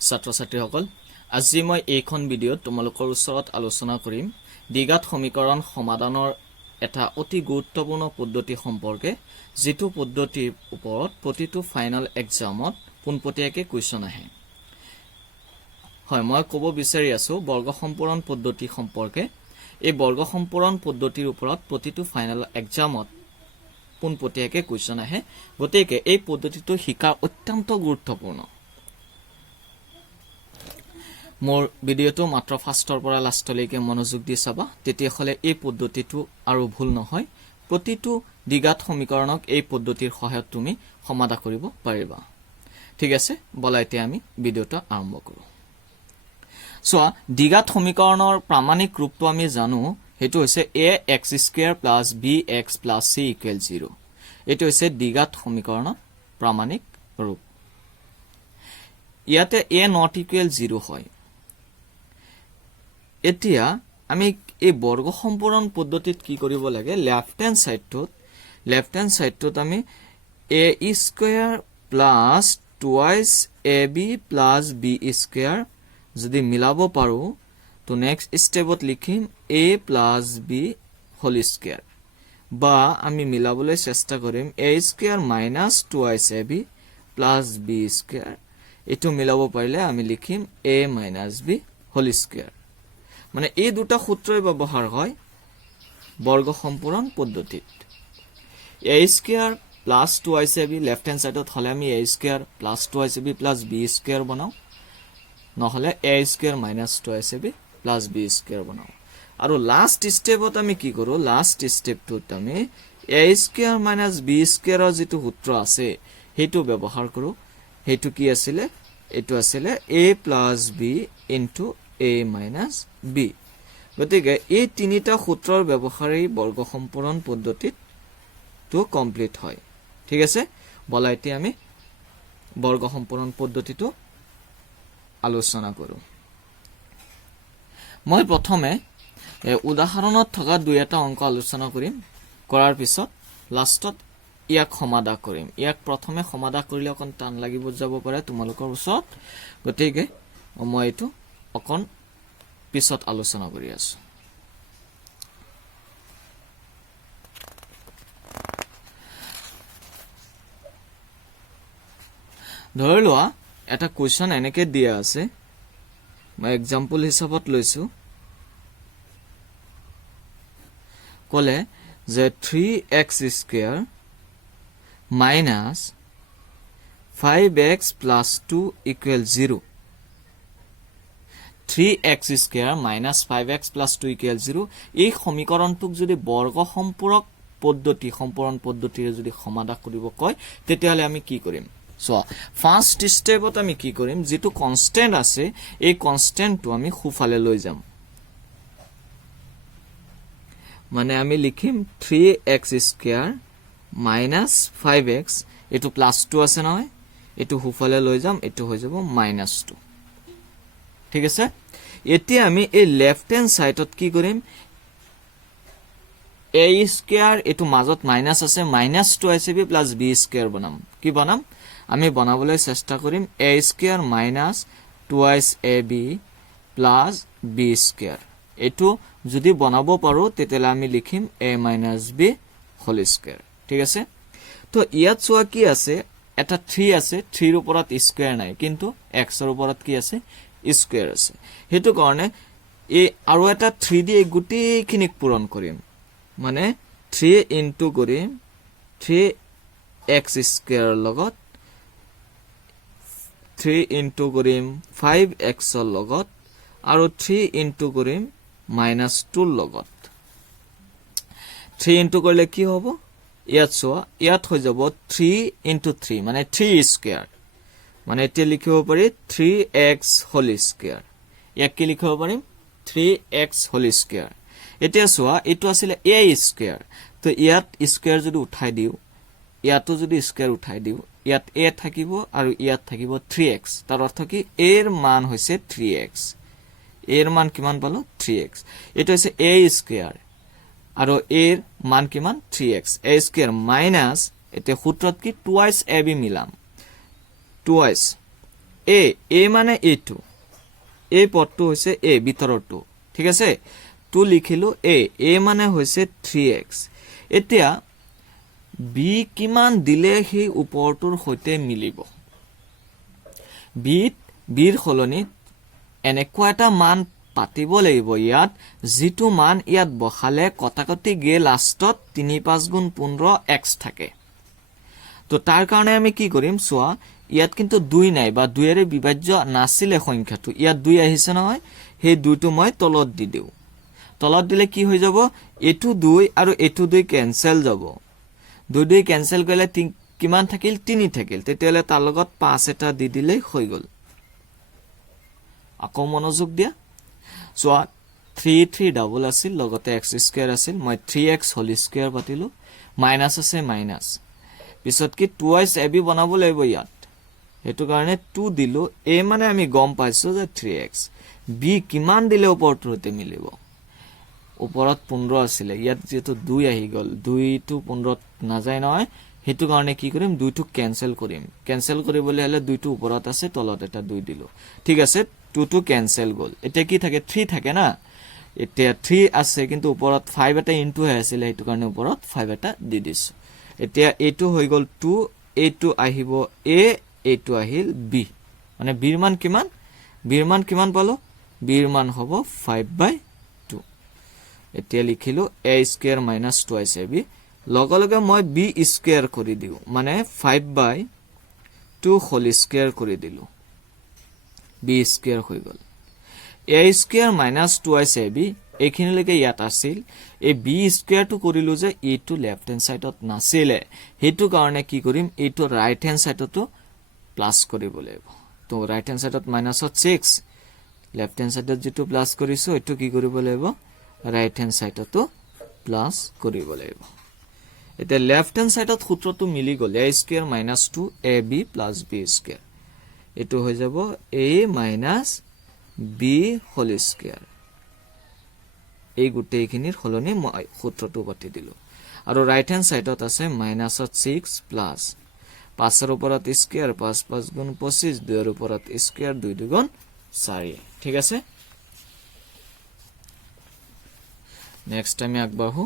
ছাত্ৰ ছাত্ৰীসকল আজি মই এইখন ভিডিঅ'ত তোমালোকৰ ওচৰত আলোচনা কৰিম দ্বিঘাত সমীকৰণ সমাধানৰ এটা অতি গুৰুত্বপূৰ্ণ পদ্ধতি সম্পৰ্কে যেটো পদ্ধতিৰ ওপৰত প্ৰতিটো ফাইনাল এক্সামত পোনপটীয়াকৈ কোৱেশ্চন আহে হয় মই ক'ব বিচাৰি আছো বৰ্গ সম্পূৰণ পদ্ধতি সম্পৰ্কে এই বৰ্গ সম্পূৰণ পদ্ধতিৰ ওপৰত প্ৰতিটো ফাইনাল এক্সামত পোনপটীয়াকৈ কোৱেশ্চন আহে গতিকে এই পদ্ধতিটো শিকা অত্যন্ত গুৰুত্বপূৰ্ণ মোৰ ভিডিঅ'টো মাত্ৰ ফাৰ্ষ্টৰ পৰা লাষ্টলৈকে মনোযোগ দি চাবা তেতিয়াহলে এই পদ্ধতিটো আৰু ভুল নহয় প্ৰতিটো দ্বিঘাত সমীকৰণক এই পদ্ধতিৰ সহায়ত তুমি সমাধান কৰিব পাৰিবা ঠিক আছে বলাইতে আমি ভিডিঅ'টো আৰম্ভ কৰো সো দ্বিঘাত সমীকৰণৰ প্ৰামাণিক ৰূপটো আমি জানো হেতু হৈছে ax² + bx + c = 0 এটো হৈছে দ্বিঘাত সমীকৰণৰ প্ৰামাণিক ৰূপ ইয়াতে a ≠ 0 হয় এতিয়া আমি এই বৰ্গ সম্পূৰণ পদ্ধতিত কি কৰিব লাগে লেফট হ্যান্ড সাইডটোত আমি a² + twice ab + b² যদি মিলাব পাৰো তো নেক্সট স্টেপত লিখিম a + b হোল² বা আমি মিলাবলৈ চেষ্টা কৰিম a² - twice ab + b² এটো মিলাব পাৰিলে আমি লিখিম a - b হোল² মানে এই দুটা সূত্ৰই ব্যৱহাৰ হয় বৰ্গ সম্পূৰণ পদ্ধতিত a² + twice ab left hand সাইডত হলে আমি a² + twice ab + b² বনাও নহলে a² - twice ab + b² বনাও আৰু লাষ্ট স্টেপত আমি কি কৰো লাষ্ট স্টেপটোত আমি a² - b² ৰ যেটো সূত্ৰ আছে হেতু ব্যৱহাৰ কৰো হেতু কি আছিল এটো আছিল a + b * a - b গতিকে এই তিনিটা সূত্ৰৰ ব্যৱহাৰেই বৰ্গ সম্পূৰণ পদ্ধতিত তো কমপ্লিট হয় ঠিক আছে বলাইতে আমি বৰ্গ সম্পূৰণ পদ্ধতিটো আলোচনা কৰো মই প্ৰথমে উদাহৰণত থকা দুই এটা অংক আলোচনা কৰিম কৰাৰ পিছত লাষ্টত ইয়াক সমাধান কৰিম ইয়াক প্ৰথমে সমাধান কৰিলে অকন টান লাগিব যাব পাৰে তোমালোকৰ ওচৰত গতিকে মই এটো অকন পিছত আলোচনা কৰি আছো ধৰি লোৱা এটা কোৱেশ্চন এনেকে দিয়া আছে মই এক্সাম্পল হিচাপত লৈছো কলে যে 3x² - 5x + 2 = 0 3x² - 5x + 2 = 0 এই সমীকৰণটোক যদি বৰ্গ সম্পূৰক সম্পূৰণ পদ্ধতিৰে যদি সমাধান কৰিব কয় তেতিয়াহলে আমি কি কৰিম সো ফাৰ্স্ট স্টেপত আমি কি কৰিম যেটো কনস্ট্যান্ট আছে এই কনস্ট্যান্টটো আমি খুফালে লৈ যাম মানে আমি লিখিম 3x² - 5x এটো +2 আছে নহয় এটো খুফালে লৈ যাম এটো হৈ যাব -2 ঠিক আছে এতিয়া আমি এই লেফট হ্যান্ড সাইডত কি কৰিম a² এটো মাজত মাইনাস আছে -twice ab + b² বনাম কি বনাম আমি বনাবলৈ চেষ্টা কৰিম a² - twice ab + b² এটো যদি বনাব পাৰো তেতিয়ালে আমি লিখিম a - b হোল² ঠিক আছে তো ইয়াত চোৱা কি আছে এটা 3 আছে 3 ৰ ওপৰত স্কয়াৰ নাই কিন্তু x ৰ ওপৰত কি আছে স্কয়াৰ আছে হেতু কাৰণে এই আৰু এটা 3 দি গুটিখিনিক পূৰণ কৰিম মানে 3 ইনটু কৰিম 3x² লগত 3 ইনটু কৰিম 5x ৰ লগত আৰু 3 ইনটু কৰিম -2 ৰ লগত 3 ইনটু কৰিলে কি হ'ব ইয়াত চোৱা ইয়াত হৈ যাব 3 * 3 মানে 3² মানে এতিয়া লিখিব পাৰি 3x হোল² ইয়াক কি লিখিব পাৰিম 3x হোল² এতিয়া চোৱা এটো আছিল a² তো ইয়াত স্কয়াৰ যদি উঠাই দিও ইয়াতো যদি স্কয়াৰ উঠাই দিও ইয়াত a থাকিব আৰু ইয়াত থাকিব 3x তাৰ অৰ্থ কি a এৰ মান হৈছে 3x a এৰ মান কিমান পালো 3x এটো হৈছে a² আৰু a এৰ মান কিমান 3x a² - এতে সূত্ৰত কি twice ab মিলাম twice এ মানে এইটো এই পদটো হৈছে এ ভিতৰটো ঠিক আছে 2 লিখিলো এ মানে হৈছে 3x এতিয়া b কিমান দিলে সেই ওপৰটোৰ সৈতে মিলিব বিৰ সলনি এনেকুৱা এটা মান পাতিব লাগিব ইয়াত যিটো মান ইয়াত বহালে কটাকটি গে লাষ্টত 3 5 গুণ 15 x থাকে তো তাৰ কাৰণে আমি কি কৰিম চোৱা ইয়াত কিন্তু 2 নাই বা 2 এৰে বিভাজ্য নাছিলে সংখ্যাটো ইয়াত 2 আহিছে নহয় সেই 2 টো মই তলত দি দিও তলত দিলে কি হৈ যাব এটো 2 আৰু এটো 2 কেনসেল যাব 2 কেনসেল কৰিলে কিমান থাকিল 3 থাকিল তেতিয়ালে তাৰ লগত 5 এটা দি দিলে হৈ গল আকৌ মনোযোগ দিয়া চোৱা 3 ডাবল আছিল লগতে x স্কয়াৰ আছিল মই 3x হোল স্কয়াৰ পাতিলো মাইনাস আছে মাইনাস পিছত কি 2x ab বনাব লাগিব ইয়াত হেতু কাৰণে 2 দিলো a মানে আমি গম পাইছো যে 3x b কিমান দিলে ওপৰটো হতে মিলিব ওপৰত 15 আছিল ইয়াত যেটো 2 আহি গল 2 টু 15 না যায় নহয় হেতু কাৰণে কি কৰিম 2 টু কেনসেল কৰিবলৈ হলে 2 টু ওপৰত আছে তলত এটা 2 দিলো ঠিক আছে 2 টু কেনসেল গল এটা কি থাকে 3 থাকে না এটা 3 আছে কিন্তু ওপৰত 5 এটা ইনটু হৈ আছিল হেতু কাৰণে ওপৰত 5 এটা দি দিছো এতিয়া এটো হৈ গল 2 এটো আহিব a এটো আহিল b মানে b ৰ মান কিমান পালো b ৰ মান হ'ব 5/2 এতিয়া লিখিলো a স্কয়াৰ মাইনাস 2ab লগে মই b স্কয়াৰ কৰি দিও মানে 5/2 হোল স্কয়াৰ কৰি দিলো b স্কয়াৰ হৈ গল a স্কয়াৰ মাইনাস 2ab এইখিনিলৈকে ইয়াত আছিল এই b স্কয়াৰটো কৰিলো যে এটো লেফট হ্যান্ড সাইডত নাছিলে হেতু কাৰণে কি কৰিম এটো ৰাইট হ্যান্ড সাইডতো প্লাস কৰিব লাগিব তো ৰাইট হ্যান্ড সাইডত মাইনাসত 6 লেফট হ্যান্ড সাইডত যেটো প্লাস কৰিছো এটো কি কৰিব লাগিব ৰাইট হ্যান্ড সাইডতো প্লাস কৰিব লাগিব এটা লেফট হ্যান্ড সাইডত সূত্ৰটো মিলি গল a square minus 2ab plus b square এটো হৈ যাব a minus b whole square এই গোটেইখিনিৰ হলনি মই সূত্ৰটো পাতি দিলো আৰু ৰাইট হ্যান্ড সাইডত আছে মাইনাসত 6 প্লাস 5 ৰ ওপৰত স্কয়াৰ 5 5 গুণ 25 2 ৰ ওপৰত স্কয়াৰ 2 2 গুণ 4 ঠিক আছে নেক্সট আমি আগবাঢ়ো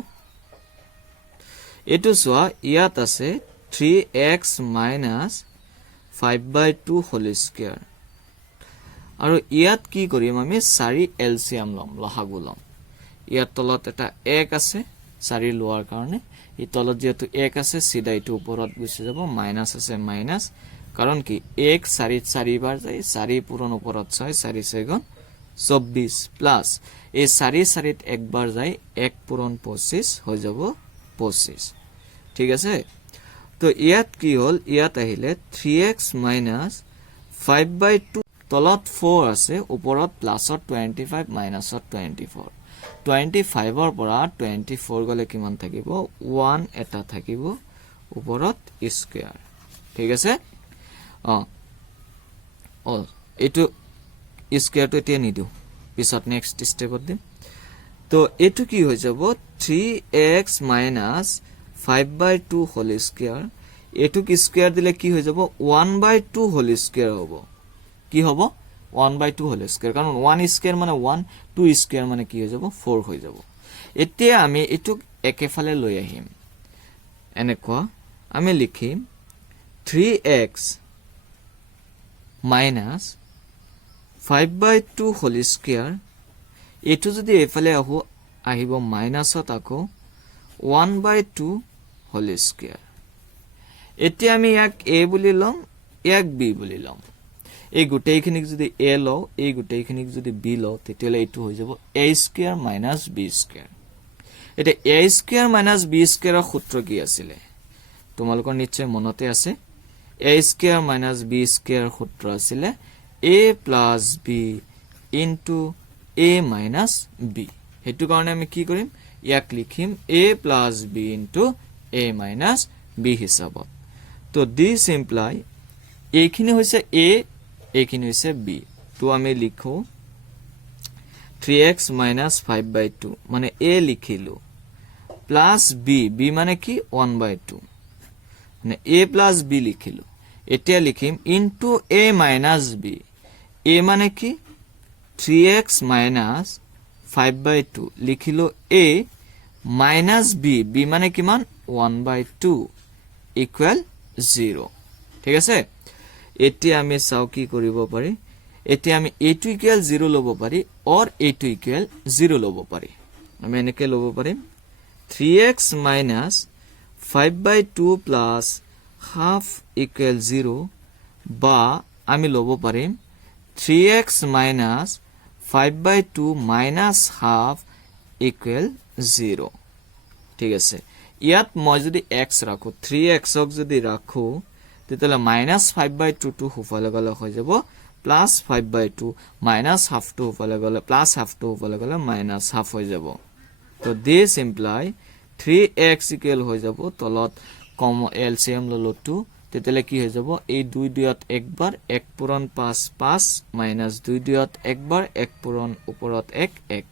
এটো সোয়া ইয়াত আছে 3x minus 5/2 হোল স্কয়াৰ আৰু ইয়াত কি কৰিম আমি 4 এলসিয়াম লম লহাগু লম ইয়াত তলত এটা 1 আছে 4 লোৱাৰ কাৰণে ই তলত যেটো 1 আছে সিধা এটো ওপৰত গুছি যাব মাইনাস আছে মাইনাস কাৰণ কি 1 4 বাৰ যায় 4 পূৰণ ওপৰত 6 4 সেগুণ 24 প্লাস এই 4 4 একবাৰ যায় 1 পূৰণ 25 হৈ যাব 25 ঠিক আছে তো ইয়াত কি হল ইয়াত আহিলে 3x minus 5/2 তলত 4 আছে ওপৰত প্লাসত 25 মাইনাসত 24 25 ৰ পৰা 24 গলে কিমান থাকিব 1 এটা থাকিব ওপৰত স্কয়াৰ ঠিক আছে এটো স্কয়াৰটো এতিয়া নিদিও পিছত নেক্সট স্টেপত দিম তো এটো কি হৈ যাব 3x minus 5/2 হোল স্কয়াৰ এটো কি স্কয়াৰ দিলে কি হৈ যাব 1/2 হোল স্কয়াৰ হ'ব কি হ'ব 1/2 হোল স্কয়াৰ কাৰণ 1 স্কয়াৰ মানে 1 2 স্কয়াৰ মানে কি হৈ যাব 4 হৈ যাব এতিয়া আমি এটো একেফালে লৈ আহিম এনেকুৱা আমি লিখিম 3x minus 5/2 হোল স্কয়াৰ এটো যদি এফালে আহিব মাইনাসত আকৌ 1/2 হোল স্কয়াৰ এতিয়া আমি ইয়াক a বুলি লম ইয়াক b বুলি লম এই গোটেইখিনিক যদি a লও এই গোটেইখিনিক যদি b লও তেতিয়ালে এটো হৈ যাব a square minus b square এটা a স্কয়াৰ মাইনাস b স্কয়াৰৰ সূত্ৰ কি আছিল তোমালোকৰ নিশ্চয় মনতে আছে a square minus b square সূত্ৰ আছিল a plus b into a minus b হেতু কাৰণে আমি কি কৰিম ইয়াক লিখিম a plus b into a minus b হিচাপত তো দিস ইমপ্লাই এইখিনি হৈছে a এইখিনি হৈছে b তো আমি লিখো 3x minus 5/2 মানে a লিখিলো plus b b মানে কি 1/2 মানে a plus b লিখিলো এতিয়া লিখিম into a minus b a মানে কি 3x মাইনাস 5/2 লিখিলো a মাইনাস b b মানে কিমান 1/2 ইকুয়াল 0 ঠিক আছে এতিয়া আমি চাও কি কৰিব পাৰি এতিয়া আমি a2 ইকুয়াল 0 লব পাৰি অৰ a2 ইকুয়াল 0 লব পাৰি আমি এনেকে লব পাৰিম 3x minus 5/2 plus half equal 0 বা আমি লব পাৰিম 3x minus 5/2 minus half equal 0 ঠিক আছে ইয়াত মই যদি x ৰাখো 3x ক যদি ৰাখো তেতিয়ালে minus 5/2 টো হুফালে গলে হৈ যাব plus 5/2 minus half টো হুফালে গলে plus half টো হুফালে গলে minus half হৈ যাব তো this imply 3x equal হৈ যাব তলত কম LCM ললো 2 তেতিয়ালে কি হৈ যাব এই 2 দুইত একবাৰ 1 পূৰণ 5 5 মাইনাস 2 দুইত একবাৰ 1 পূৰণ ওপৰত 1 1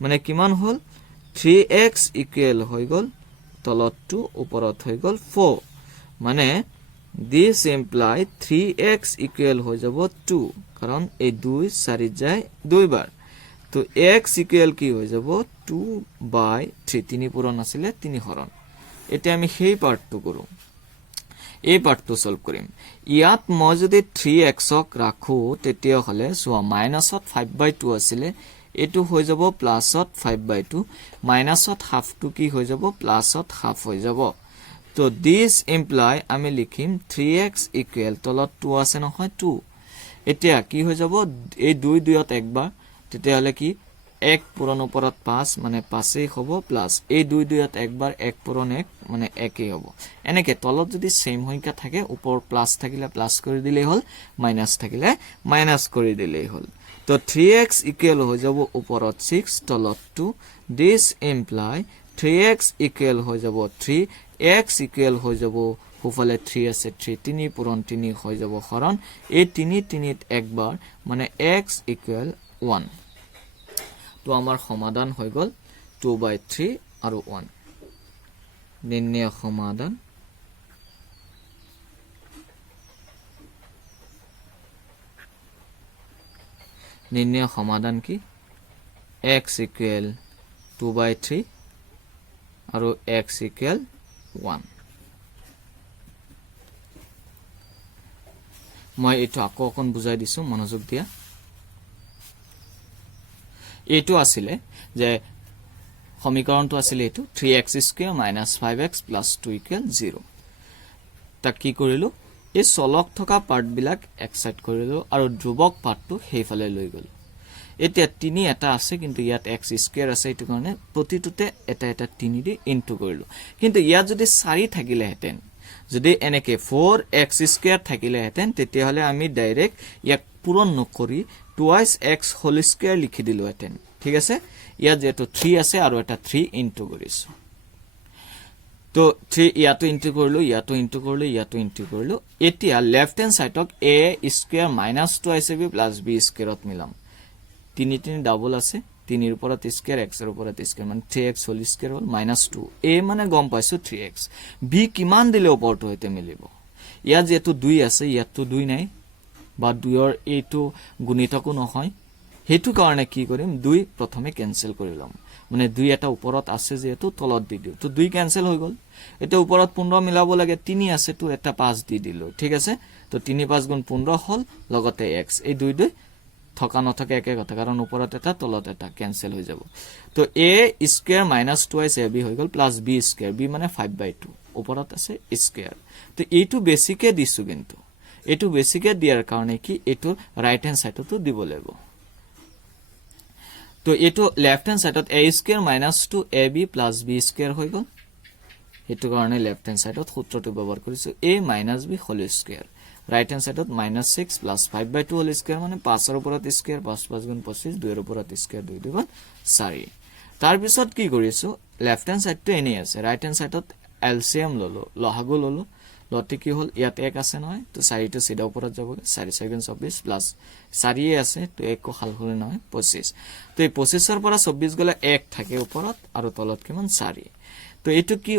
মানে কিমান হল 3x equal হৈ গল তলত 2 ওপৰত হৈ গল 4 মানে this imply 3x equal হৈ যাব 2 কাৰণ এই 2 4 যায় 2 বাৰ তো x equal কি হৈ যাব 2/3 তিনি পূৰণ আছিল 3 হৰণ এতিয়া আমি সেই পাৰ্টটো কৰো এই পাৰ্টটো সলভ কৰিম ইয়াত মই যদি 3x ক ৰাখো তেতিয়া হলে সোৱা মাইনাসত 5/2 আছিল এটো হৈ যাব প্লাসত 5/2 মাইনাসত হাফ টু কি হৈ যাব প্লাসত হাফ হৈ যাব তো দিস ইমপ্লাই আমি লিখিম 3x ইকুয়াল তলত 2 আছে নহয় 2 এতিয়া কি হৈ যাব এই 2 দুইত একবাৰ তেতিয়া হলে কি 1 পূৰণ ওপৰত 5 মানে 5 এই হ'ব প্লাস এই 2 দুইত একবাৰ 1 পূৰণ 1 মানে 1 এই হ'ব এনেকে তলত যদি সেম সংখ্যা থাকে ওপৰ প্লাস থাকিলে প্লাস কৰি দিলেই হল মাইনাস থাকিলে মাইনাস কৰি দিলেই হল তো 3x ইকুয়াল হৈ যাব ওপৰত 6 তলত 2 দিস ইমপ্লাই 3x ইকুয়াল হৈ যাব 3 x ইকুয়াল হৈ যাব হুফালে 3 আছে 3 3 পূৰণ 3 হৈ যাব হৰণ এই 3 3ত একবাৰ মানে x ইকুয়াল 1 তো আমাৰ সমাধান হৈ গল 2/3 আৰু 1 নিৰ্ণয় সমাধান নিৰ্ণয় সমাধান কি x ইকুয়াল 2/3 আৰু x ইকুয়াল 1 মই এটো আকৌ অকন বুজাই দিছো মনোযোগ দিয়া এটো আছিল যে সমীকৰণটো আছিল এটো 3x² - 5x + 2 = 0 তাক কি কৰিলো এই চলক থকা পাৰ্ট বিলাক এক্সাইট কৰিলো আৰু ধ্ৰুৱক পাৰ্টটো হেইফালে লৈ গলো এতিয়া 3 এটা আছে কিন্তু ইয়াত x² আছে এটো কাৰণে প্ৰতিটোতে এটা এটা 3 দি ইনটু কৰিলো কিন্তু ইয়াত যদি 4 থাকিলে হেতেন যদি এনেকে 4x² থাকিলে হেতেন তেতিয়া হলে আমি ডাইৰেক্ট ইয়াক পূৰণ নকৰি twice x whole square লিখি দিলো হেতেন ঠিক আছে ইয়াত যেটো 3 আছে আৰু এটা 3 ইনটু কৰিছো তো 3 ইয়াটো ইনটু কৰিলো ইয়াটো ইনটু কৰিলো ইয়াটো ইনটু কৰিলো এতিয়া লেফট হ্যান্ড সাইডক a স্কয়াৰ - 2ab + b স্কয়াৰত মিলাম 3 3 ডাবল আছে 3 এৰ উপৰত স্কয়াৰ x এৰ উপৰত স্কয়ার মানে 3x whole square hall -2 a মানে গম পাইছো 3x b কিমান দিলে ওপৰটো হতে মিলিব ইয়াত যেটো 2 আছে ইয়াতো 2 নাই বা 2 এর এইটো গুণিতকো নহয় হেতু কাৰণে কি কৰিম 2 প্ৰথমে ক্যান্সেল কৰি লম মানে 2 এটা ওপৰত আছে যেটো তলত দি দিও তো 2 ক্যান্সেল হৈ গল এটা ওপৰত 15 মিলাব লাগে 3 আছে তো এটা 5 দি দিলো ঠিক আছে তো 3 5 গুণ 15 হল লগতে x এই 2 2 থকা নথকা একে কথা কাৰণ ওপৰত এটা তলত এটা ক্যান্সেল হৈ যাব তো a স্কয়ার - twice ab হৈ গল প্লাস b স্কয়ার b মানে 5/2 ওপৰত আছে স্কয়াৰ তো এইটো বেসিকে দিছো কিন্তু এইটো বেসিকে দিয়াৰ কাৰণে কি এইটো ৰাইট হ্যান্ড সাইডতো দিব লাগিব তো এইটো লেফট হ্যান্ড সাইডত a square - 2ab + b square হৈ গল হেতু কাৰণে লেফট হ্যান্ড সাইডত সূত্ৰটো ব্যৱহাৰ কৰিছো a - b whole square right hand সাইডত -6 + 5/2 হোল স্কয়ার মানে 5 এর উপৰত স্কয়াৰ 5 5 গুণ 25 2 এৰ উপৰত স্কয়াৰ 2 2 4 তাৰ পিছত কি কৰিছো লেফট হ্যান্ড সাইডটো এনে আছে ৰাইট হ্যান্ড সাইডত এলসিএম ললো লহাগু ললো লতে কি হল ইয়াত 1 আছে নহয় তো 4 টো সিধা উপৰত যাব 4 4 24 প্লাস 4 আছে তো 1 কো হাল হলে নহয় 25 তো এই 25 এর পৰা 24 গলে 1 থাকে উপৰত আৰু তলত কিমান 4 তো এটো কি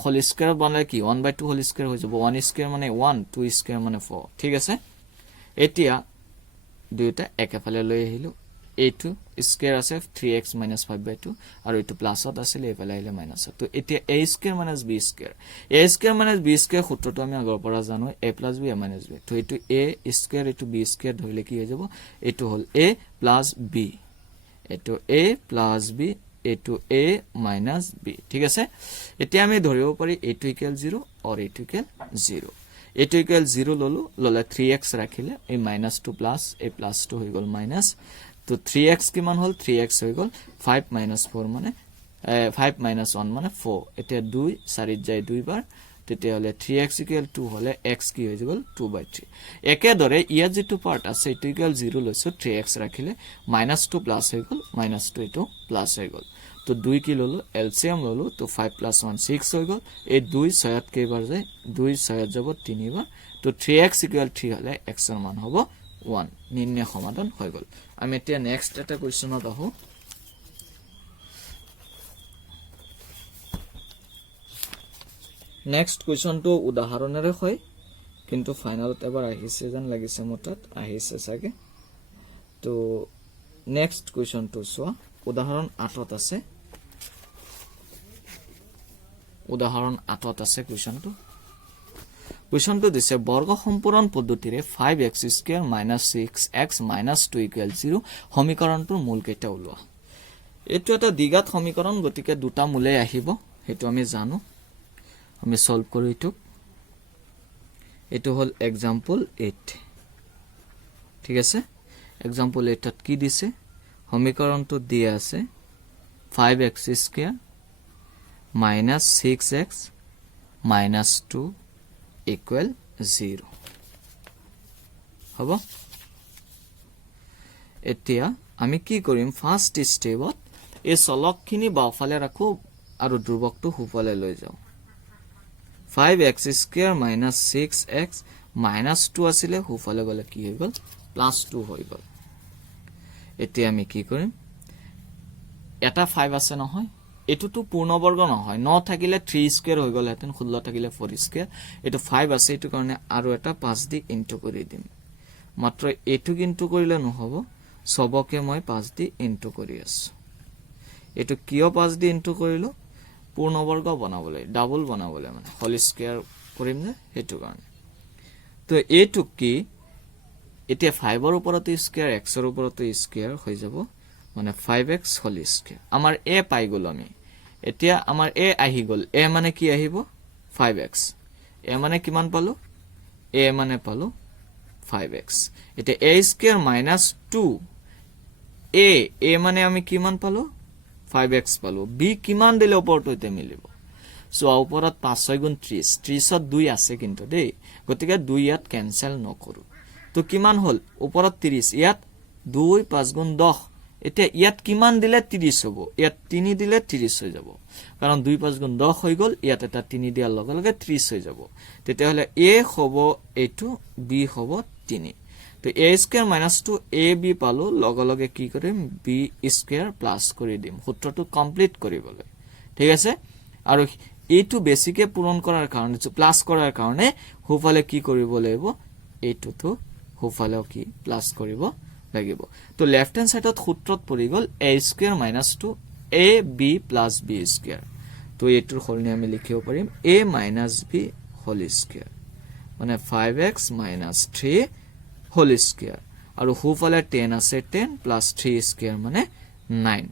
হোল স্কয়ার বনালে কি 1/2 হোল স্কয়ার হৈ যাব 1 স্কয়ার মানে 1 2 স্কয়ার মানে 4 ঠিক আছে এতিয়া দুইটা একেফালে লৈ আহিলো a2 স্কয়ার আছে 3x - 5/2 আৰু এটো প্লাসত আছিল এফালে আহিলে মাইনাস তো এতিয়া a square - b square - b square সূত্ৰটো আমি আগৰ পৰা জানো a + b a - b তো এটো a স্কয়াৰ এটো b স্কয়াৰ ধৰিলে কি হৈ যাব এটো হল a + b এটো a + b এটো a - b ঠিক আছে এতিয়া আমি ধৰিব পাৰি a2 = 0 আৰু a2 = 0 a2 = 0 ললে 3x ৰাখিলে এই -2 প্লাস a + 2 হৈ গল মাইনাস তো 3x কিমান হল 3x হৈ গল 5 - 4 মানে 5 - 1 মানে 4 এতিয়া 2 4 যায় 2 বাৰ তেতিয়া হলে 3x = 2 হলে x কি হৈ গল 2/3 একেদৰে ইয়াত যেটো পাৰ্ট আছে এটো = 0 লৈছো 3x ৰাখিলে -2 প্লাস হৈ গল -2 এটো প্লাস হৈ গল তো 2 কি ললো এলসিএম ললো তো 5 + 1 6 হৈ গল এই 2 6ত কেইবাৰ যায় 2 6ত যাব 3 বাৰ তো 3x = 3 হলে x এর মান হ'ব 1 নির্ণয় সমাধান হৈ গল আমি এতিয়া নেক্সট এটা কোৱেশ্চনত আহো নেক্সট কোৱেশ্চনটো উদাহৰণৰে হয় কিন্তু ফাইনালত এবাৰ আহিছে যেন লাগিছে মতত আহিছে সাগে তো নেক্সট কোৱেশ্চনটো সোৱা উদাহৰণ 8ত আছে উদাহৰণ 8ত আছে কোৱেশ্চনটো দিছে বৰ্গ সম্পূৰণ পদ্ধতিৰে 5x² - 6x - 2 = 0 সমীকৰণটোৰ মূল কেইটা উলোৱা এটো এটা দ্বিঘাত সমীকৰণ গতিকে দুটা মূলে আহিব হেতু আমি জানো আমি সলভ কৰো এটো হল एग्जांपल 8 ঠিক আছে एग्जांपल 8 ত কি দিছে সমীকৰণটো দিয়া আছে 5x² - 6x - 2 = 0 হ'ব এতিয়া আমি কি কৰিম ফাৰ্স্ট স্টেপত এই চলকখিনি বাওফালে ৰাখো আৰু ধ্ৰুৱকটো হুফালে লৈ যাও 5x² - 6x - 2 আছিলে হুফালে গলে কি হৈ গল +2 হৈ গল এতিয়া আমি কি কৰিম এটা 5 আছে নহয় এটোটো পূৰ্ণবৰ্গ নহয় 9 থাকিলে 3² হৈ গল হেতেন 16 থাকিলে 4² এটো 5 আছে এটো কাৰণে আৰু এটা 5 দি ইনটু কৰি দিম মাত্ৰ এটো কিন্তু কৰিলে নহব সবকে মই 5 দি ইনটু কৰি আছো এটো কিয় 5 দি ইনটু কৰিলো পূৰ্ণবৰ্গ বনাবলৈ ডাবল বনাবলৈ মানে হোল স্কয়াৰ কৰিম না হেতু কাৰণে তো এটো কি এতিয়া 5 ৰ ওপৰত স্কয়াৰ x ৰ ওপৰত স্কয়াৰ হৈ যাব মানে 5x হোল স্কয়াৰ আমাৰ a পাই গল আমি এতিয়া আমাৰ a আহি গল a মানে কি আহিব 5x a মানে কিমান পালো a মানে পালো 5x এতিয়া a² - 2 a মানে আমি কিমান পালো 5x পালো b কিমান দিলে ওপৰতে মিলিব সো ওপৰত 5 6 গুণ 30 30ত 2 আছে কিন্তু দেই গতিকে 2 ইয়াত ক্যান্সেল নকৰো তো কিমান হল ওপৰত 30 ইয়াত 2 5 গুণ 10 এতিয়া ইয়াত কিমান দিলে 30 হ'ব ইয়াত 3 দিলে 30 হৈ যাব কাৰণ 2 5 গুণ 10 হৈ গল ইয়াত এটা 3 দিয়াৰ লগে লগে 30 হৈ যাব তেতিয়া হলে a হ'ব এটো b হ'ব 3 তো a² - 2 ab পালো লগে লগে কি কৰিম b² প্লাস কৰি দিম সূত্ৰটো কমপ্লিট কৰিবলৈ ঠিক আছে আৰু এটো বেছিকে পূৰণ কৰাৰ কাৰণে প্লাস কৰাৰ কাৰণে হুফালে কি কৰিব লাগিব এটোটো হুফালেও কি প্লাস কৰিব লাগিব তো লেফট হ্যান্ড সাইডত সূত্ৰত পৰি গল a² - 2 ab + b² তো এটোৰ সলনি আমি লিখিব পাৰিম a - b হোল স্কয়াৰ মানে 5x - 3 হোল স্কয়াৰ আৰু হুফালে 10 আছে 10 + 3² মানে 9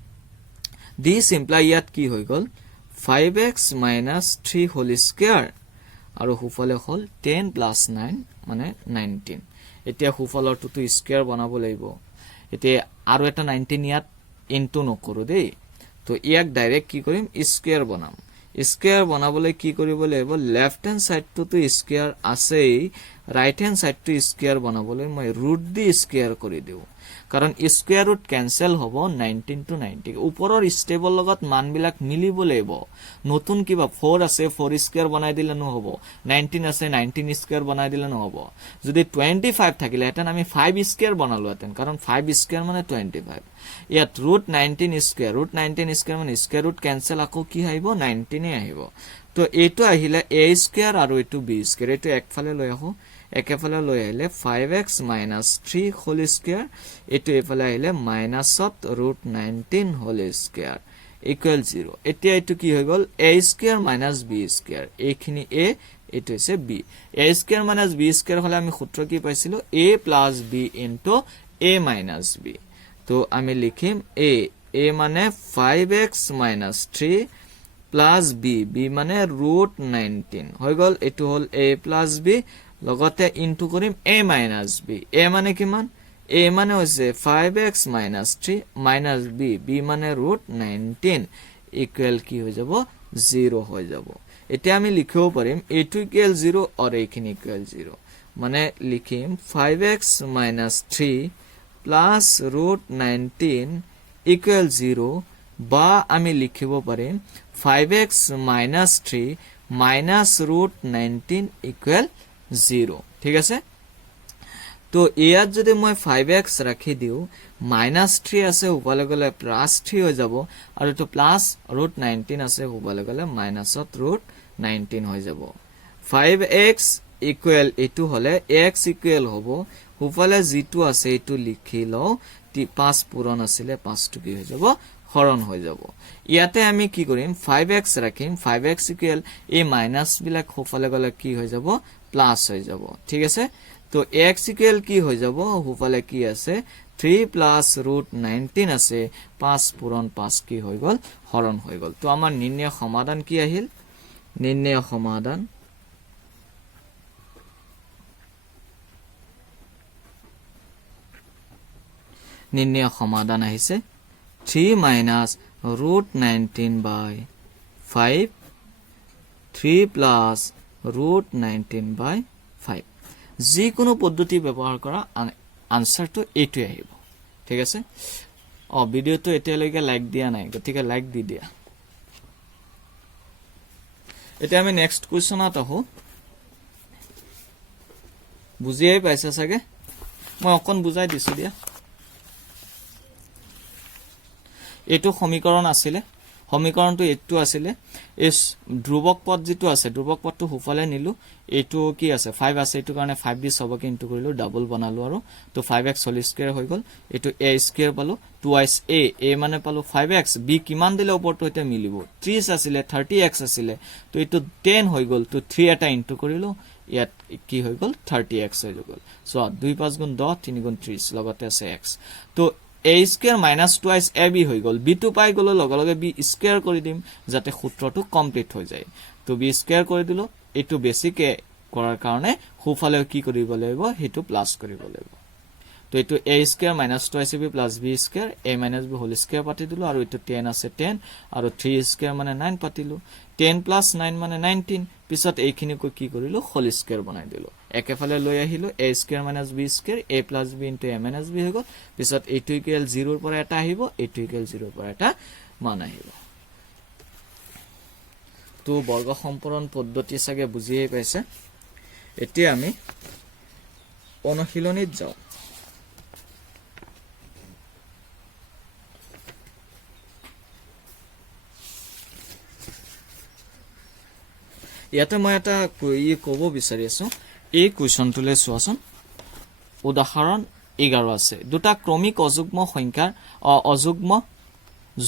দিস ইমপ্লাই ইয়াত কি হৈ গল 5x - 3 হোল স্কয়াৰ আৰু হুফালে হল 10 + 9 মানে 19 এতিয়া হুফালৰটো স্কয়াৰ বনাব লাগিব এতিয়া আৰু এটা 19 ইয়াত ইনটু নকৰো দেই তো ইয়াক ডাইৰেক্ট কি কৰিম স্কয়াৰ বনাম স্কয়াৰ বনাবলৈ কি কৰিব লাগিব লেফট হ্যান্ড সাইডটো স্কয়াৰ আছেই ৰাইট হ্যান্ড সাইডটো স্কয়াৰ বনাবলৈ মই ৰুট দি স্কয়াৰ কৰি দিও কাৰণ স্কয়াৰ ৰুট ক্যান্সেল হ'ব 19 to 90 ওপৰৰ স্টেবল লগত মানবিলাক মিলিব লাগিব নতুন কিবা 4 আছে 4 স্কয়াৰ বনাই দিলে নহব 19 আছে 19 স্কয়াৰ বনাই দিলে নহব যদি 25 থাকিলে হেতেন আমি 5 স্কয়াৰ বনালো হেতেন কাৰণ 5 স্কয়াৰ মানে 25 ইয়াত ৰুট 19 স্কয়াৰ মানে স্কয়াৰ ৰুট ক্যান্সেল আকৌ কি আহিব 19 এ আহিব তো এইটো আহিলে a স্কয়াৰ আৰু এইটো b স্কয়াৰ এইটো একফালে লৈ আহো একেফালে লৈ আহিলে 5x - 3 হোল স্কয়াৰ এইটো এফালে আহিলে -√19 হোল স্কয়াৰ ইকুৱেল 0 এতিয়া এইটো কি হৈ গল a স্কয়াৰ - b স্কয়াৰ এইখিনি a এইটো হৈছে b a square - b square হলে আমি সূত্ৰ কি পাইছিলো a + b * a - b তো আমি লিখিম a মানে 5x - 3 প্লাস b মানে √19 হৈ গল এটো হল a প্লাস b লগতে ইনটু কৰিম a মাইনাস b a মানে কিমান a মানে হৈছে 5x - 3 মাইনাস b মানে √19 ইকুৱেল কি হৈ যাব 0 হৈ যাব এতিয়া আমি লিখিব পাৰিম a2 ইকুৱেল 0 আৰু এইখিনি ইকুৱেল 0 মানে লিখিম 5x - 3 প্লাস √19 ইকুৱেল 0 বা আমি লিখিব পাৰিম 5x - 3 minus √19 equal 0 ঠিক আছে তো ইয়াত যদি মই 5x ৰাখি দিও -3 আছে ওপৰলে গলে +3 হৈ যাব আৰু তো প্লাস √19 আছে ওপৰলে গলে -√19 হৈ যাব 5x equal এটো হলে x equal হ'ব ওপৰলে যেটো আছে এটো লিখি লও 5 পূৰণ আছিলে 5 টো কি হৈ যাব হৰণ হৈ যাব ইয়াতে আমি কি কৰিম 5x ৰাখিম 5x ইকুৱেল এই মাইনাস বিলাক হোফালে গলে কি হৈ যাব প্লাস হৈ যাব ঠিক আছে তো x ইকুৱেল কি হৈ যাব হোফালে কি আছে 3 প্লাস √19 আছে 5 পূৰণ 5 কি হৈ গল হৰণ হৈ গল তো আমাৰ নিৰ্ণয় সমাধান কি আহিল নিৰ্ণয় সমাধান আহিছে 3 minus √19 by 5 3 plus √19 by 5 যিকোনো পদ্ধতি ব্যৱহাৰ কৰা আনসাৰটো এইটো আহিব ঠিক আছে ভিডিওটো এতিয়ালৈকে লাইক দিয়া নাই গতিকে লাইক দি দিয়া এতিয়া আমি নেক্সট কোৱেশ্চনত আহো বুজিয়াই পাইছা সাগে মই অকন বুজাই দিছো দিয়া এটো সমীকৰণ আছিল সমীকৰণটো এটো আছিল এস ধ্ৰুবক পদ যেটো আছে ধ্ৰুবক পদটো হুফালে নিলু এটো কি আছে 5 আছে এটো কাৰণে 5 দি সবকে ইনটু কৰিলো ডাবল বনালো আৰু তো 5x হোল স্কয়াৰ হৈ গল এটো a স্কয়াৰ পালো 2x a মানে পালো 5x b কিমান দিলে ওপৰটো এটা মিলিব 30 আছিল 30x আছিল তো এটো 10 হৈ গল তো 3 এটা ইনটু কৰিলো ইয়াত কি হৈ গল 30x হৈ গল সো 2 5 গুণ 10 3 গুণ 30 লগতে আছে x তো a স্কয়াৰ - 2x ab হৈ গল b টো পাই গল লগে লগে b স্কয়াৰ কৰি দিম যাতে সূত্ৰটো কমপ্লিট হৈ যায় তো b স্কয়াৰ কৰি দিলো এটো বেসিকে কৰাৰ কাৰণে হুফালে কি কৰিব লাগিব হেতু প্লাস কৰিব লাগিব তো এটো a square - 2ab + b square a - b whole square পাতি দিলো আৰু এটো 10 আছে 10 আৰু 3 স্কয়াৰ মানে 9 পাতিলো 10 + 9 মানে 19 পিছত এইখিনি কি কৰিলো হোল স্কয়াৰ বনাই দিলো একেফালে লৈ আহিলো a square - b square a + b * a - b হৈ গল পিছত এটো ইকুৱেল 0 ৰ পৰা এটা আহিব এটো ইকুৱেল 0 ৰ পৰা এটা মান আহিব তো বৰ্গ সম্পূৰণ পদ্ধতি সাগে বুজিয়ে পাইছে এতিয়া আমি অনুশীলনীত যাও ইয়াতে মই এটা ক'ব বিচাৰি আছো এই কোৱেশ্চনটোলে চোৱাচোন উদাহৰণ 11 আছে দুটা ক্ৰমিক অযুগ্ম সংখ্যাৰ অযুগ্ম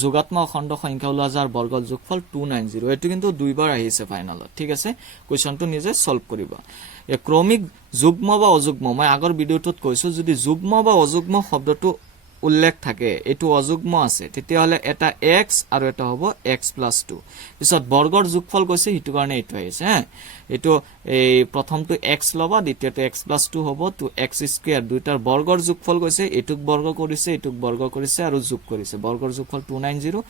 যোগাত্মক অখণ্ড সংখ্যা ওলোৱা যাৰ বৰ্গৰ যোগফল 290 এটো কিন্তু দুইবাৰ আহিছে ফাইনালত ঠিক আছে কোৱেশ্চনটো নিজে সলভ কৰিবা এই ক্ৰমিক যুগ্ম বা অযুগ্ম মই আগৰ ভিডিওটোত কৈছো যদি যুগ্ম বা অযুগ্ম শব্দটো উল্লেখ থাকে এটো অযুগ্ম আছে তেতিয়া হলে এটা x আৰু এটা হ'ব x + 2 পিছত বৰ্গৰ যোগফল কৈছে হিটো কাৰণে এটো আহিছে এটো এই প্ৰথমটো x লবা দ্বিতীয়টো x + 2 হ'ব তো x² দুইটাৰ বৰ্গৰ যোগফল কৈছে এটুক বৰ্গ কৰিছে আৰু যোগ কৰিছে বৰ্গৰ যোগফল 290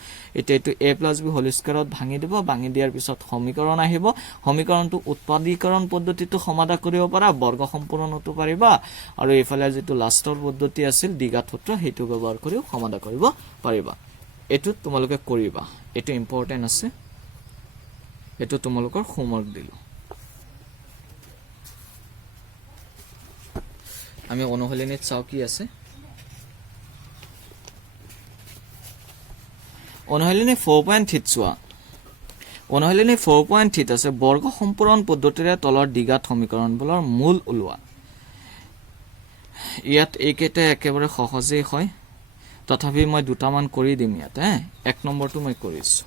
এটো a + b হোল স্কয়াৰত ভাঙি দিব ভাঙি দিয়াৰ পিছত সমীকৰণ আহিব সমীকৰণটো উৎপাদীকৰণ পদ্ধতিটো সমাধান কৰিব পাৰা বৰ্গ সম্পূৰণটো পাৰিবা আৰু এফালে যেটো লাষ্টৰ পদ্ধতি আছিল দ্বিঘাত সূত্ৰ হেতু ব্যৱহাৰ কৰিও সমাধান কৰিব পাৰিবা এটো তোমালোকে কৰিবা এটো ইম্পৰ্টেন্ট আছে এটো তোমালোকৰ হোমৱৰ্ক দিলো আমি অনুশীলনীত চাও কি আছে অনুশীলনী 4.3 চোৱা অনুশীলনী 4.3 আছে বৰ্গ সম্পূৰণ পদ্ধতিৰে তলৰ দ্বিঘাত সমীকৰণবোৰৰ মূল ওলোৱা ইয়াত এইকেইটা একেবাৰে সহজেই হয় তথাপি মই দুটামান কৰি দিম ইয়াতে এক নম্বৰটো মই কৰিছো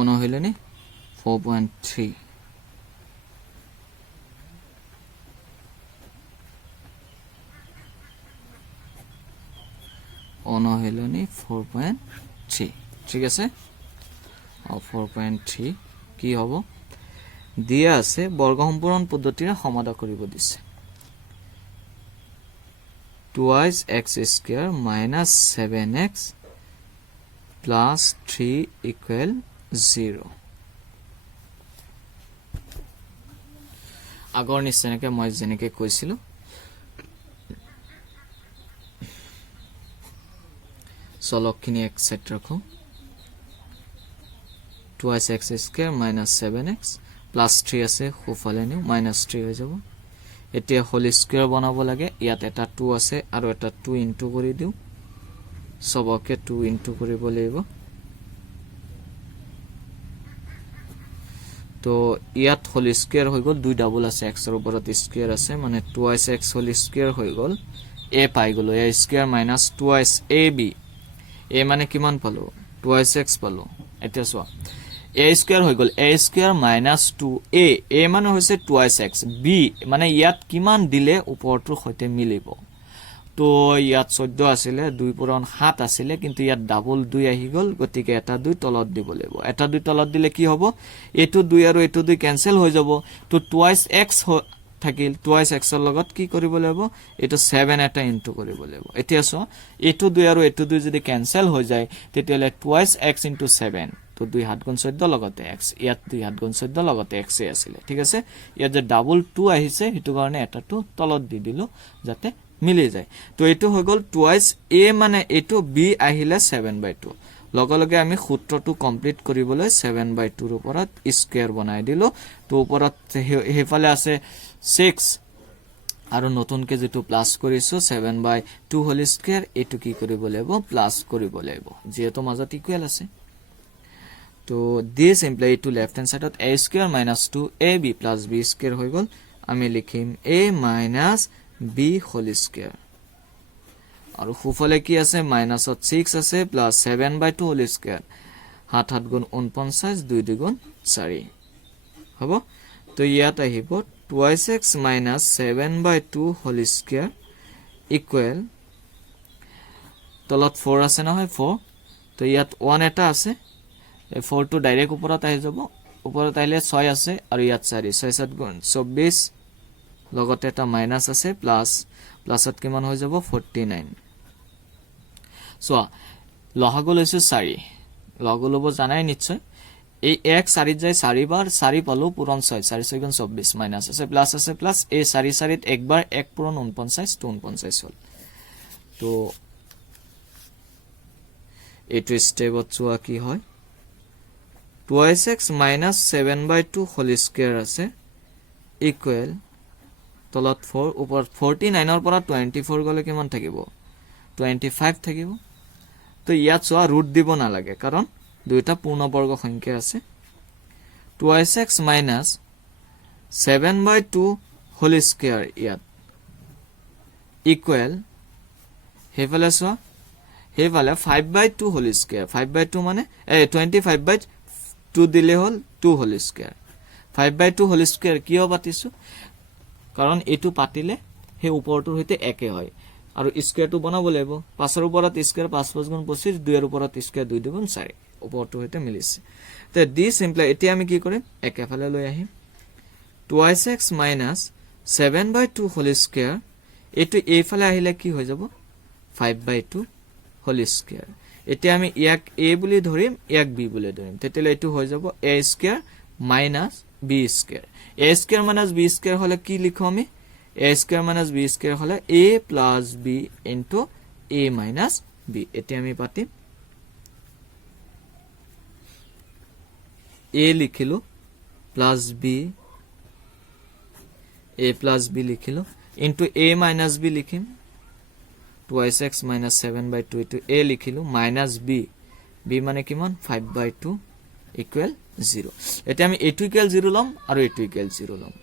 অনুশীলনী 4.3 অনুশীলনী 4.3 ঠিক আছে 4.3 কি হ'ব দিয়া আছে বৰ্গ সম্পূৰণ পদ্ধতিৰে সমাধান কৰিব দিছে 2x square minus 7x plus 3 equal 0 আগৰ নিচিনাকৈ মই যেনেকৈ কৈছিলো চলকখিনি এক সাইড ৰাখো 2x square minus 7x plus 3 আছে খুফালে নিউ minus 3 হৈ যাব এতিয়া হোল স্কয়াৰ বনাব লাগে ইয়াত এটা 2 আছে আৰু এটা 2 ইনটু কৰি দিও সবকে 2 ইনটু কৰিব লাগিব তো ইয়াত হোল স্কয়াৰ হৈ গল দুই ডাবল আছে x ৰ ওপৰত স্কয়াৰ আছে মানে 2x হোল স্কয়াৰ হৈ গল a পাই গলো a square minus 2x ab a মানে কিমান পালো 2x পালো এটা সোৱা a স্কয়াৰ হৈ গল a square minus 2a a মানে হৈছে 2x b মানে ইয়াত কিমান দিলে ওপৰটোৰ সৈতে মিলিব তো ইয়াত 14 আছিল 2 পূৰণ 7 আছিল কিন্তু ইয়াত ডাবল 2 আহি গল গতিকে এটা 2 তলত দিব লাগিব এটা 2 তলত দিলে কি হ'ব এটো 2 আৰু এটো 2 ক্যান্সেল হৈ যাব তো 2x থাকিল 2x ৰ লগত কি কৰিব লাগিব এটো 7 এটা ইনটু কৰিব লাগিব এতিয়া সো এটো 2 আৰু এটো 2 যদি ক্যান্সেল হৈ যায় তেতিয়ালে 2x * 7 তো 2 হাত গুণ 14 লগতে x ইয়াত 2 হাত গুণ 14 লগতে x আছিল ঠিক আছে ইয়াত যে ডাবল 2 আহিছে হেতু কাৰণে এটা 2 তলত দি দিলো যাতে মিলি যায় তো এটো হৈ গল 2x a মানে এটো b আহিলে 7/2 লগে আমি সূত্ৰটো কমপ্লিট কৰিবলৈ 7/2 ৰ ওপৰত স্কয়াৰ বনাই দিলো তো ওপৰত হেফালে আছে 6 আৰু নতুনকে যেটো প্লাস কৰিছো 7/2 হোল স্কয়াৰ এটো কি কৰিব লাগিব প্লাস কৰিব লাগিব যেটো মাজত ইকুৱেল আছে তো this imply to left hand side a square minus 2ab plus b square হৈ গল আমি লিখিম a minus b whole square আৰু খুফালে কি আছে মাইনাসত 6 আছে প্লাস 7/2 whole square 7 7 গুণ 49 2 2 গুণ 4 হ'ব তো ইয়াত আহিব 2x minus 7/2 whole square equal তলত 4 আছে নহয় 4 তো ইয়াত 1 এটা আছে 4 to ডাইৰেক্ট ওপৰত আহি যাব ওপৰত আহিলে 6 আছে আৰু ইয়াত 4 6 7 গুণ 24 লগতে এটা মাইনাস আছে প্লাসত কিমান হৈ যাব 49 সো লহাগু লৈছো 4 লহাগু লব জানাই নিশ্চয় এই এক 4 যায় 4 বাৰ 4 পালো পূৰণ 6 4 6 গুণ 24 মাইনাস আছে প্লাস এই 4 4 একবাৰ 1 পূৰণ 49 তো 49 হল তো এটো স্টেপত চোৱা কি হয় 2x minus 7/2 whole square আছে equal তলত 4 ওপৰ 49 ৰ পৰা 24 গলে কিমান থাকিব 25 থাকিব তো ইয়াত চোৱা ৰুট দিব না লাগে কাৰণ দুইটা পূৰ্ণবৰ্গ সংখ্যা আছে 2x minus 7/2 whole square ইয়াত equal হেফালে চোৱা হেফালে 5/2 whole square 5/2 মানে 25/2 দিলে হল 2 whole square 5/2 whole square কিয় পাতিছো কাৰণ এটো পাতিলে হে ওপৰটোৰ হৈতে একে হয় আৰু স্কয়াৰটো বনাব লাগিব 5 ৰ ওপৰত স্কয়াৰ 5 5 গুণ 25 2 ৰ ওপৰত স্কয়াৰ 2 2 গুণ 4 ওপৰটোৰ হৈতে মিলিছে তে দিস সিম্পলি এতিয়া আমি কি কৰিম একেফালে লৈ আহিম 2x minus 7/2 whole square এটো এইফালে আহিলে কি হৈ যাব 5/2 whole square এতিয়া আমি ইয়াক a বুলি ধৰিম ইয়াক b বুলি ধৰিম তেতিয়ালে এটো হৈ যাব a square minus b square a square minus b square হলে কি লিখো আমি a square minus b square হলে a plus b into a minus b এতিয়া আমি পাতিম a লিখিলো plus b a plus b লিখিলো into a minus b লিখিম 2x minus 7/2 এটো a লিখিলো minus b b মানে কিমান 5/2 equal 0 এটা আমি এটো ইকুয়াল 0 লম আৰু এটো ইকুয়াল 0 লম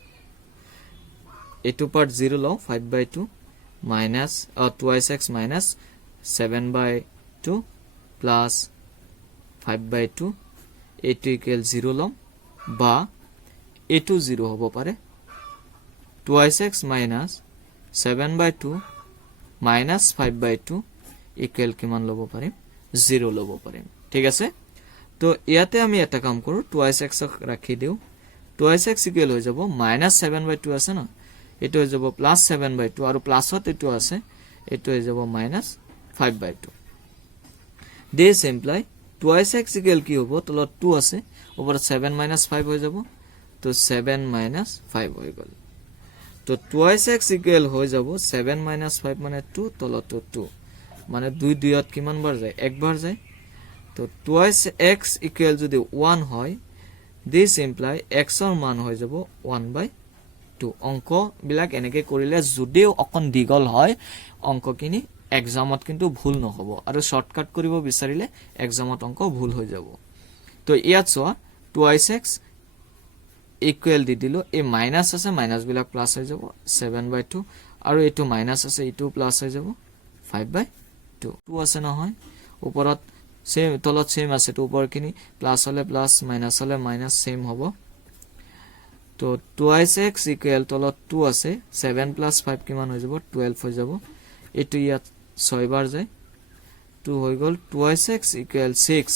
এটো পার্ট 0 লও 5/2 minus 2x minus 7/2 plus 5/2 এটো ইকুয়াল 0 লম বা এটো 0 হ'ব পাৰে 2x minus 7/2 minus 5/2 equal কিমান লব পাৰিম 0 লব পাৰিম ঠিক আছে তো ইয়াতে আমি এটা কাম কৰো 2x ৰাখি দিও 2x equal হৈ যাব minus 7/2 আছে না এটো হৈ যাব plus 7/2 আৰু প্লাসত এটো আছে এটো হৈ যাব minus 5/2 this imply 2x equal কি হ'ব তলত 2 আছে ওপৰত 7 minus 5 হৈ যাব তো 7 minus 5 হৈ গল তো 2x equal হৈ যাব 7 minus 5 মানে 2 তলত 2 মানে 2 2ত কিমান বাৰ যায় এক বাৰ যায় তো 2x equal যদি 1 হয় this imply x ৰ মান হৈ যাব 1/2 অংক বিলাক এনেকে কৰিলে যদিও অকন দিগল হয় অংকখিনি এক্সামত কিন্তু ভুল নহব আৰু শৰ্টকাট কৰিব বিচাৰিলে এক্সামত অংক ভুল হৈ যাব তো ইয়াত চোৱা 2x equal দি দিলো এই মাইনাস আছে মাইনাস বিলাক প্লাস হৈ যাব 7/2 আৰু এটো মাইনাস আছে এটো প্লাস হৈ যাব 5/2 2 আছে নহয় ওপৰত সেম তলত সেম আছে তো উপৰখিনি প্লাস হলে প্লাস মাইনাস হলে মাইনাস সেম হ'ব তো 2x equal তলত 2 আছে 7 plus 5 কিমান হৈ যাব 12 হৈ যাব এটো ইয়াত 6 বাৰ যায় 2 হৈ গল 2x equal 6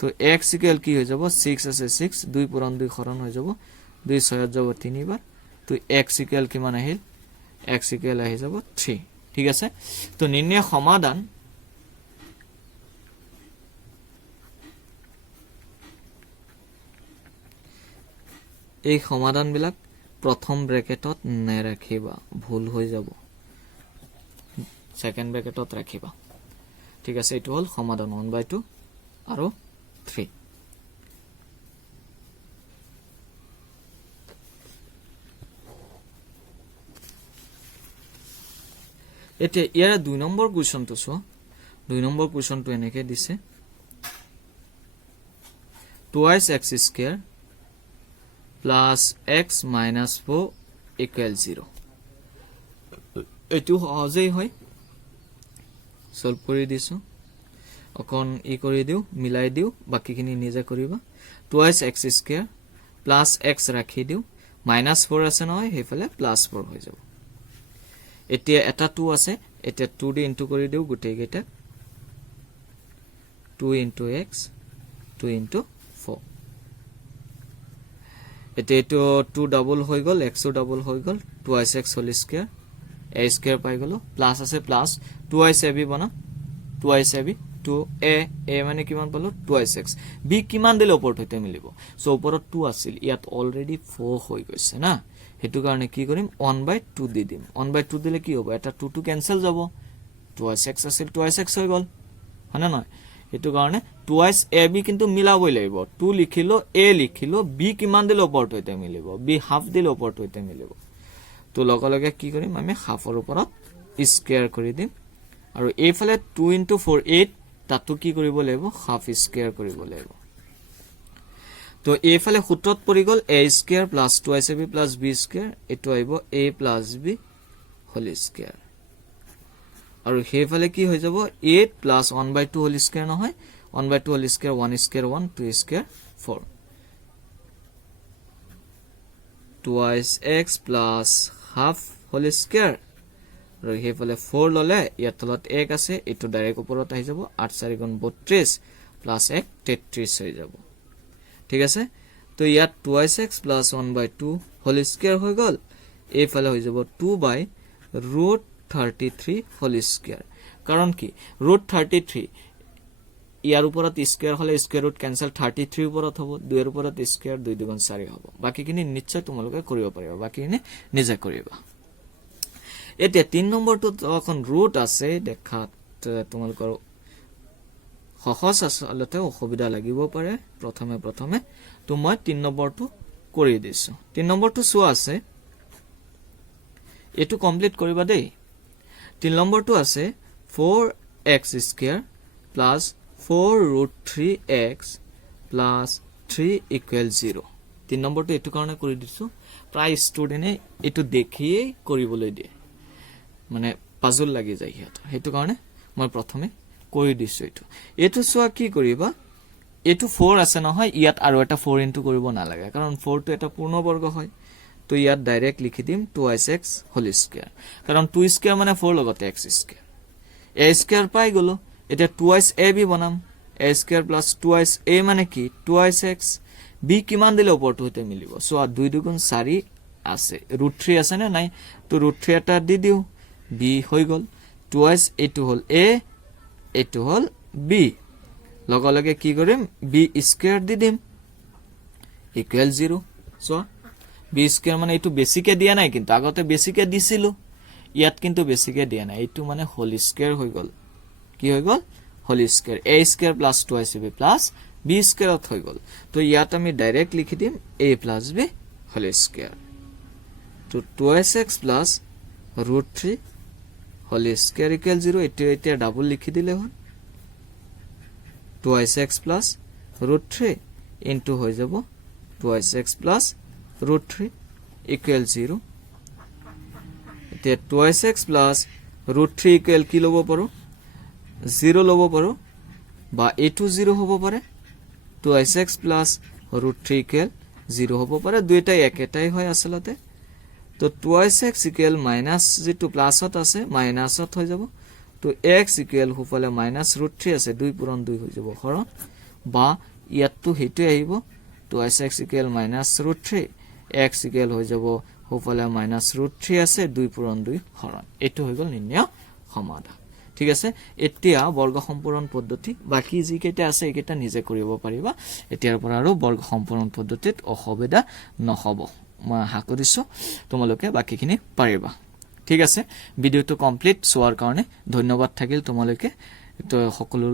তো x equal কি হৈ যাব 6 আছে 6 2 পুৰণ 2 খৰণ হৈ যাব 2 6 যাব 3 বাৰ তো x equal কিমান আহিল x equal আহি যাব 3 ঠিক আছে তো নিৰ্ণয় সমাধান এই সমাধান বিলাক প্ৰথম ব্ৰেকেটত নেৰাখিবা ভুল হৈ যাব সেকেন্ড ব্ৰেকেটত ৰাখিবা ঠিক আছে এটো হল সমাধান 1/2 আৰু 3 এতে ইয়াৰ 2 নম্বৰ কোৱেশ্চনটো চোৱা 2 নম্বৰ কোৱেশ্চনটো এনেকে দিছে 2x square plus x minus 4 equal 0 এটো সহজেই হয় সলভ কৰি দিছো অকন ই কৰি দিও মিলাই দিও বাকিখিনি নিজে কৰিবা 2x square plus x ৰাখি দিও minus 4 আছে নহয় হেফালে plus 4 হৈ যাব এতিয়া এটা 2 আছে এটা 2 দি ইনটু কৰি দিও গুটেই গেটা 2 into x 2 into 4 এটো 2 ডাবল হৈ গল x ডাবল হৈ গল 2x whole square a square পাই গলো প্লাস আছে প্লাস 2ab বনা 2ab 2a a মানে কিমান পালো 2x b কিমান দিলে ওপৰত হইতে মিলিব সো ওপৰত 2 আছিল ইয়াত অলৰেডি 4 হৈ গৈছে না হেতু কাৰণে কি কৰিম 1/2 দি দিম 1/2 দিলে কি হ'ব এটা 2 2 ক্যান্সেল যাব 2x আছিল 2x হৈ গল হনা নহয় হেতু কাৰণে 2ab কিন্তু মিলাবই লাগিব 2 লিখিলো a লিখিলো b কিমান দিলে ওপৰত হইতে মিলিব b হাফ দিলে ওপৰত হইতে মিলিব তো লগে লগে কি কৰিম আমি হাফৰ ওপৰত স্কয়াৰ কৰি দিম আৰু এইফালে 2 into 4 8 তাতো কি কৰিব লাগিব হাফ স্কয়াৰ কৰিব লাগিব তো এইফালে সূত্ৰত পৰি গল a square plus 2ab plus b square এটো আইব a plus b whole square আৰু হেফালে কি হৈ যাব 8 প্লাস 1/2 হোল স্কয়াৰ নহয় 1/2 whole square 1 square 1 2 square 4 2x plus half whole square আৰু হেফালে 4 ললে ইয়াত তলত 1 আছে এটো ডাইৰেক্ট ওপৰত আহি যাব 8 4 গুণ 32 প্লাস 1 33 হৈ যাব ঠিক আছে তো ইয়াত 2x plus 1/2 হোল স্কয়াৰ হৈ গল এফালে হৈ যাব 2/√33 হোল স্কয়াৰ কাৰণ কি √33 ইয়াৰ ওপৰত স্কয়াৰ হলে স্কয়াৰ ৰুট ক্যান্সেল 33 ওপৰত হ'ব 2 এৰ ওপৰত স্কয়াৰ 2 2 গুণ 4 হ'ব বাকিখিনি নিশ্চয় তোমালোকে কৰিব পাৰিবা বাকিখিনি নিজে কৰিবা এতিয়া 3 নম্বৰটো এখন ৰুট আছে দেখাত তোমালোকৰ সহজ আসলতে অসুবিধা লাগিব পাৰে প্ৰথমে তো মই 3 নম্বৰটো কৰি দিছো 3 নম্বৰটো চোৱা আছে এটো কমপ্লিট কৰিবা দেই 3 নম্বৰটো আছে 4x square plus 4 root 3x plus 3 equal 0 3 নম্বৰটো এটো কাৰণে কৰি দিছো প্ৰায় ষ্টুডেন্টে এটো দেখিয়ে কৰিবলৈ দিয়ে মানে পাজল লাগি যায় হেতু কাৰণে মই প্ৰথমে কৰি দিছো এটো সোৱা কি কৰিবা এটো 4 আছে নহয় ইয়াত আৰু এটা 4 ইনটু কৰিব না লাগে কাৰণ 4 টো এটা পূৰ্ণবৰ্গ হয় তো ইয়াত ডাইৰেক্ট লিখি দিম 2x হোল স্কয়াৰ কাৰণ 2 স্কয়াৰ মানে 4 লগতে x স্কয়াৰ a স্কয়াৰ পাই গলো এটা 2x ab বনাম a square plus 2x a মানে কি 2x b কিমান দিলে ওপৰটো হতে মিলিব সো 2 দুগুণ 4 আছে √3 আছে না নাই তো √3 এটা দি দিও b হৈ গল 2x এটো হল a এটো হল b লগে লগে কি কৰিম b স্কয়াৰ দি দিম ইকুয়াল 0 সো b স্কয়াৰ মানে এটো বেসিকে দিয়া নাই কিন্তু আগতে বেসিকে দিছিল ইয়াত কিন্তু বেসিকে দিয়া নাই এটো মানে হোল স্কয়াৰ হৈ গল কি হৈ গল whole square a square plus 2ab plus b স্কয়াৰত হৈ গল তো ইয়াত আমি ডাইৰেক্ট লিখি দিম a plus b whole square তো 2x plus √3 whole square equal 0 এটা ডাবল লিখি দিলে হল 2x প্লাস √3 ইনটু হৈ যাব 2x প্লাস √3 ইকুয়াল 0 এতিয়া 2x প্লাস √3 ইকুয়াল কি লব পাৰো 0 লব পাৰো বা এটো 0 হ'ব পাৰে 2x প্লাস √3 ইকুয়াল 0 হ'ব পাৰে দুইটাই একেটাই হয় আসলতে তো 2x ইকুয়াল মাইনাস যেটো প্লাসত আছে মাইনাসত হৈ যাব তো x ইকুয়াল হোফালে মাইনাস √3 আছে 2 পূৰণ 2 হৈ যাব হৰণ বা ইয়াতটো হেতু আহিব 2x equal minus √3 x equal হৈ যাব হোফালে মাইনাস √3 আছে 2 পূৰণ 2 হৰণ এটো হৈ গল নিৰ্ণয় সমাধান ঠিক আছে এতিয়া বৰ্গ সম্পূৰণ পদ্ধতি বাকি যি কেটা আছে একেটা নিজে কৰিব পাৰিবা এতিয়াৰ পৰা আৰু বৰ্গ সম্পূৰণ পদ্ধতিত অসুবিধা নহব মই আশা কৰিছো তোমালোকে বাকিখিনি পাৰিবা ঠিক আছে ভিডিওটো কমপ্লিট চোৱাৰ কাৰণে ধন্যবাদ থাকিল তোমালোকে তো সকলোলৈ